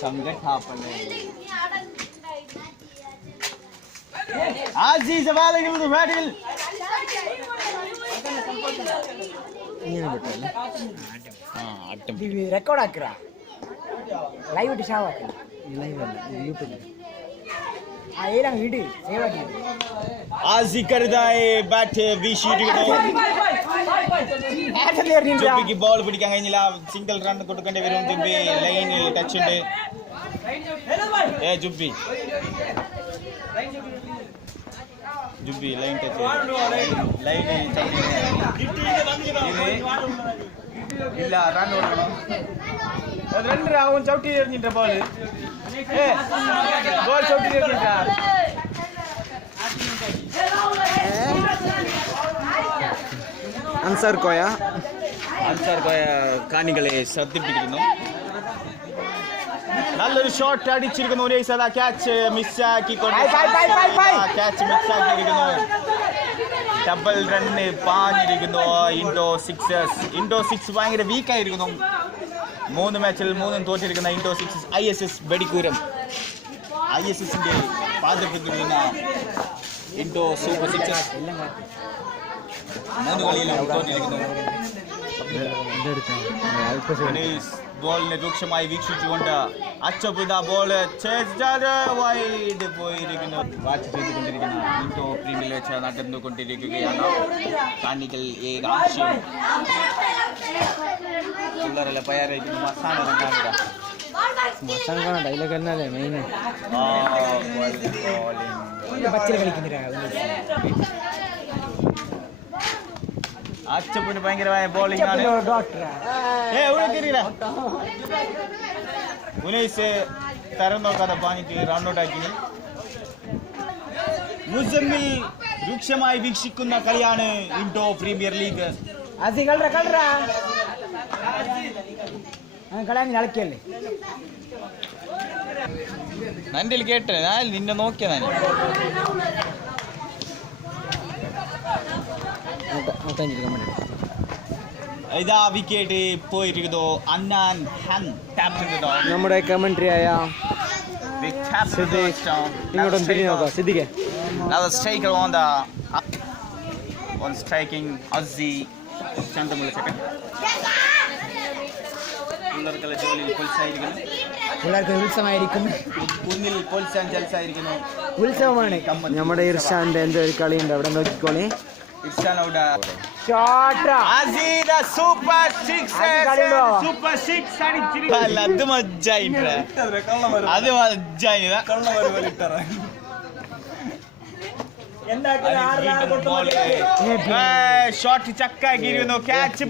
संगत हापले आज जी सवाल है कि बैठिल ഇങ്ങനെ പറ്റില്ല. आटम ഇത് റെക്കോർഡ് ആക്കറാ ലൈവ് ഇട്ട് ഷാവ് ആക്കല ലൈവ് അല്ല, ഇത് യൂട്യൂബിൽ. ആ ഏലാ ഇട് സേവ് ആക്കി आज जी करदा है बैठे विशीट ജുബിക്ക് ബോൾ പിടിക്കാൻ കഴിഞ്ഞില്ല. സിംഗിൾ റൺ കൊടുക്കേണ്ടി വരും. ജുബി ലൈനിൽ ടച്ച് ഉണ്ട്. ജുബി ജുബി ലൈൻ ടച്ച് ലൈനിൽ ഇല്ല. റൺ കൊടുക്കണം. 2 രാവും ചവിട്ടി എറിഞ്ഞിട്ട ബോൾ ബോൾ ചവിട്ടി എറിഞ്ഞിട്ട അൻസാർ കോയ കാണികളെ ശ്രദ്ധിപ്പിക്കുന്നു. നല്ലൊരു ഷോട്ട് അടിച്ചിരിക്കുന്നു. ക്യാച്ച് മിസ്സാക്കിക്കൊണ്ട് ക്യാച്ച് മിസ്സാക്കിയിരിക്കുന്നു. ഡബിൾ റണ്ണ് പാഞ്ഞിരിക്കുന്നു. ഇൻഡോ സിക്സ് ഭയങ്കര വീക്കായിരിക്കുന്നു. 3 മാച്ചിൽ 3 തോറ്റിരിക്കുന്ന ഇൻഡോ സിക്സ്. ISS വെടിക്കൂരം. ISSന്റെ പാദപ്പിക്കുന്ന ഇൻഡോ സൂപ്പർ സിക്സസ് 3 കളിയിലും തോറ്റിരിക്കുന്നു. ബോളിനെ രൂക്ഷമായി വീക്ഷിച്ചുകൊണ്ട് അച്ചപ്പുത ബോൾ വൈഡ് പോയിരിക്കുന്നു. വാച്ച് ചെയ്തുകൊണ്ടിരിക്കുന്ന ഇൻഡോ പ്രീമിയർ വെച്ച് നടന്നുകൊണ്ടിരിക്കുകയാണ്. കാണികൾ ഏകാംശം പിള്ളേരെല്ലാം തയ്യാറായിരിക്കുന്നു. മസാല മസാൻ കാണാം. ഡൈലോഗ് എന്നല്ലേ മെയിൻ. ബച്ചിൽ കളിക്കുന്നില്ല. അച്ചപ്പുന് ഭയങ്കരമായ ബോളിംഗ് ആണ്. ഉനൈസ് തരം നോക്കാതെ പാഞ്ഞിട്ട് റണ്ണൗട്ട് ആക്കി. മുസമ്മിൽ രൂക്ഷമായി വീക്ഷിക്കുന്ന കളിയാണ് ഇൻഡോ പ്രീമിയർ ലീഗ്. അസി കളറാ കളയാൻ കളിക്കല്ലേ. നന്റെ കേട്ടെ ഞാൻ നിന്നെ നോക്കിയ ഞാൻ ഇതാ വിക്കറ്റ് പോയിരിക്കുന്നു. അന്നാൻ ഹൻ നമ്മുടെ കമന്ററി ആയ ഇങ്ങോട്ടും തിരിഞ്ഞു നോക്കാം. സിദ്ദിഖെ striker on the on striking Azzi ചന്തമുള്ള ചെക്കൻ. പിള്ളേർക്കുള്ള ജോലിയിൽ പൊലിസായിരിക്കുന്നു. പിള്ളേർക്ക് ഉത്സവമായിരിക്കുന്നു. കുന്നിൽ പൊലിസാൻ ജൽസായിരിക്കുന്നു. ഉത്സവമാണ്. നമ്മുടെ ഇർഷാന്റെ എന്തോ ഒരു കളിയുണ്ട്, അവിടെ നോക്കിക്കോളേ. ഇർഷാൻ അവിടെ ഷോട്ട് സൂപ്പർ സിക്സ് അടിച്ചിരിക്കുന്നു. അത് മജ്ജായിട്ട അത് മജ്ജായിതാ. ഷോട്ട് ചക്കാക്കിയിരുന്നു. ക്യാച്ച്